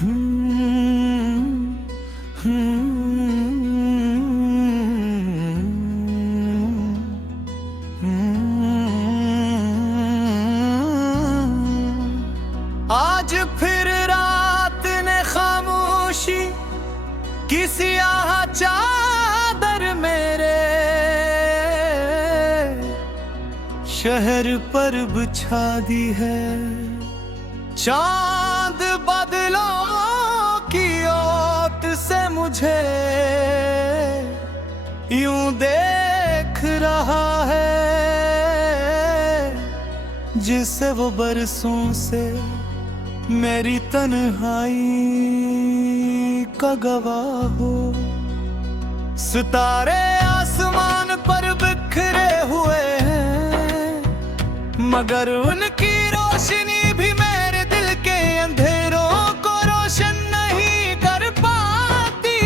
आज फिर रात ने खामोशी की सियाह चादर मेरे शहर पर बिछा दी है। चांद बादलों की ओट से मुझे यूं देख रहा है जिसे वो बरसों से मेरी तन्हाई का गवाह हो। सितारे आसमान पर बिखरे हुए हैं मगर उनकी रोशनी भी मेरे दिल के अंधेरों को रोशन नहीं कर पाती।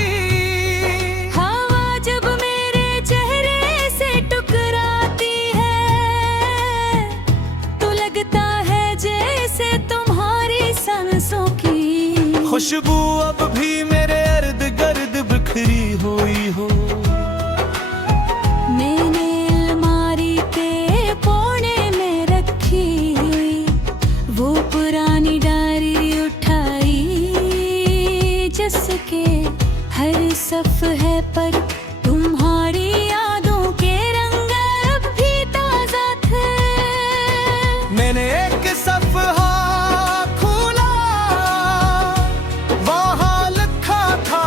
हवा जब मेरे चेहरे से टकराती है तो लगता है जैसे तुम्हारी सांसों की खुशबू अब भी मेरे इर्द गिर्द बिखरी हुई हो। मैंने अलमारी के कोने में रखी वो पुरानी डायरी उठाई जिसके हर सफ़े पर तुम्हारी यादों के रंग अब भी ताज़ा थे। मैंने एक सफ़हा खोला वहाँ लिखा था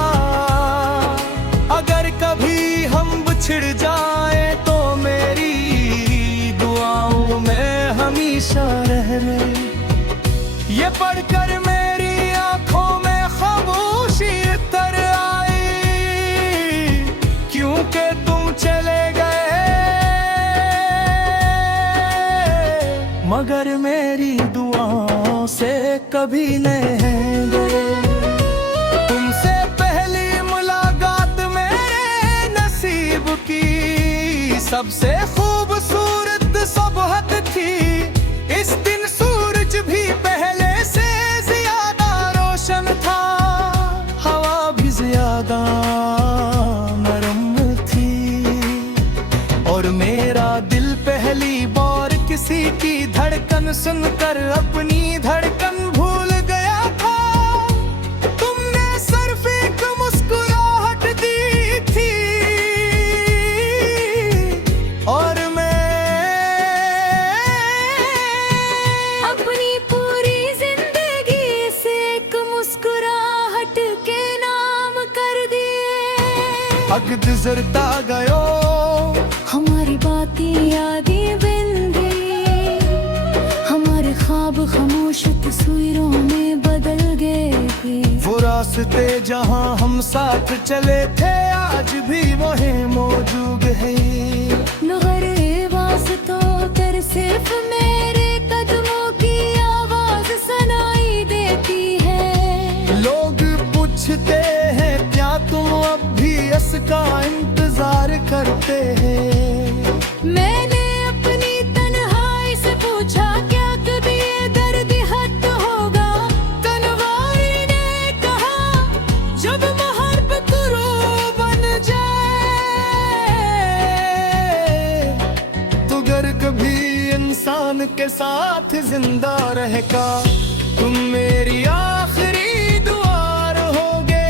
अगर कभी हम बिछड़ जाए तो मेरी दुआओं में हमेशा रहना। ये पढ़कर मेरी आंखों में खामोशी तर आई क्योंकि तुम चले गए मगर मेरी दुआओं से कभी नहीं गए। तुमसे पहली मुलाकात मेरे नसीब की सबसे खूबसूरत सुबह थी। इस दिन सूरज भी पहले से ज्यादा रोशन था, हवा भी ज्यादा नरम थी और मेरा दिल पहली बार किसी की धड़कन सुनकर अपनी धड़कन भूल गया था। तुमने सिर्फ एक मुस्कुराहट दी थी और अपनी पूरी जिंदगी से एक मुस्कुराहट के नाम कर दिए। अग गुजरता गयो हमारी बातें यादें बन गई, हमारे ख्वाब खामोश तस्वीरों में बदल गए। वो रास्ते जहाँ हम साथ चले थे आज भी वही मौजूद है। मगर वास्तों कर सिर्फ मेरे कदमों की आवाज सुनाई देती है। लोग पूछते हैं क्या तुम अब भी इसका इंतजार करते हैं। मैंने अपनी तन्हाई से पूछा क्या कभी ये दर्द हद होगा। तन्हाई ने कहा जब मोहब्बत रो बन जाए तो गर कभी इंसान के साथ जिंदा रहेगा तुम मेरी आखिरी दुआ रहोगे।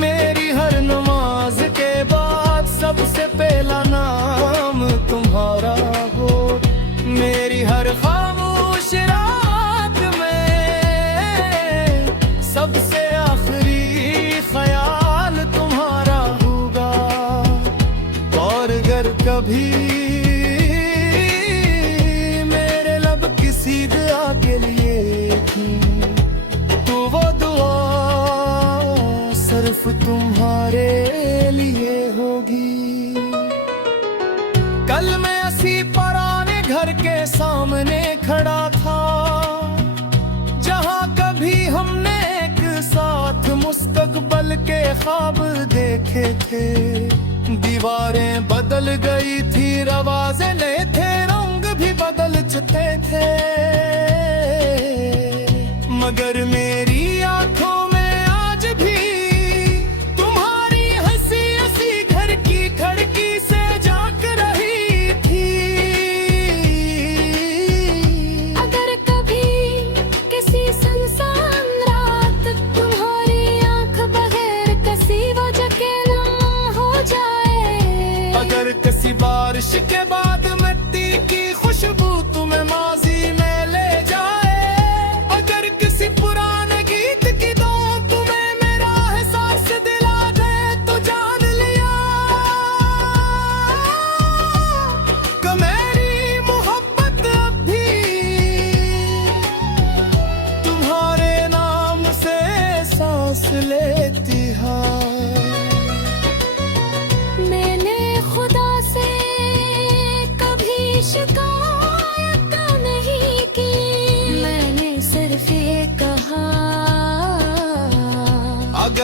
मेरी हर नमाज के बाद सबसे पहला नाम तुम्हारा हो। मेरी हर खामोश रात में सबसे आखिरी ख्याल तुम्हारा होगा। और अगर कभी मेरे लब किसी दुआ के लिए तो वो दुआ सिर्फ तुम्हारे लिए होगी। कल मैं इसी पुराने घर के सामने खड़ा था जहाँ कभी हमने एक साथ मुस्तकबल के ख्वाब देखे थे। दीवारें बदल गई थी, रवाजे नए थे, रंग भी बदल चुके थे मगर मेरी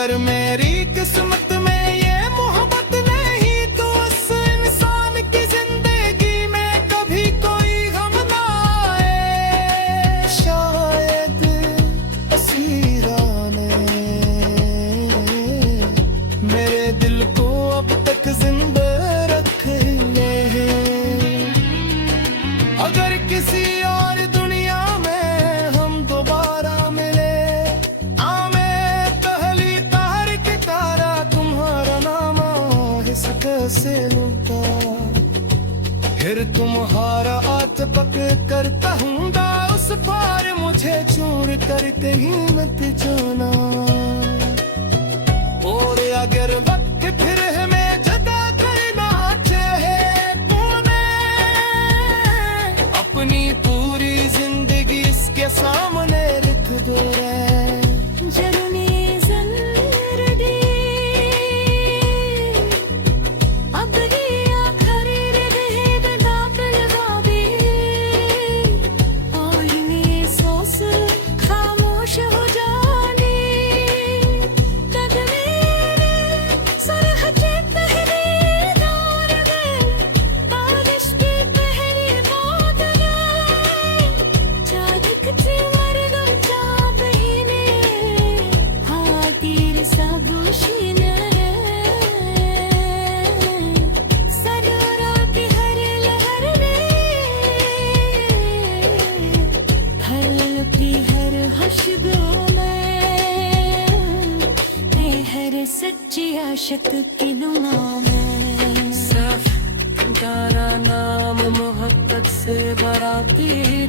अगर मेरी किस्मत में ये मोहब्बत नहीं तो उस इंसान की जिंदगी में कभी कोई गम ना आए। शायद असीरा ने मेरे दिल को अब तक जिंदा रखे हैं। अगर किसी और दुनिया में हम दोबारा मिले, मैं पहली तार की तारा तुम्हारा नाम हिस्सा से लूटा, फिर तुम्हारा हाथ पकड़ कर कहूंगा उस पार मुझे छोड़ कर कहीं मत जाना। और अगर वक्त फिर हमें जुदा करना चाहे तूने अपनी पूरी जिंदगी इसके सामने रख दो रे। जरने ज़ंदगी अब ये आखिरी रहद दाखिल बाबी और ये सांस खामोश हो जाने कदमे सरहद पहरेदार गए बारिश की पहरी बात चादक ची मर गम चाप ही ने हाँ तीर सा गोशीन सरोरा की हर लहर ने हर की हर हश्गो में हर सच्ची आशिक की नुमा में साफ तारा नाम मोहब्बत से बराती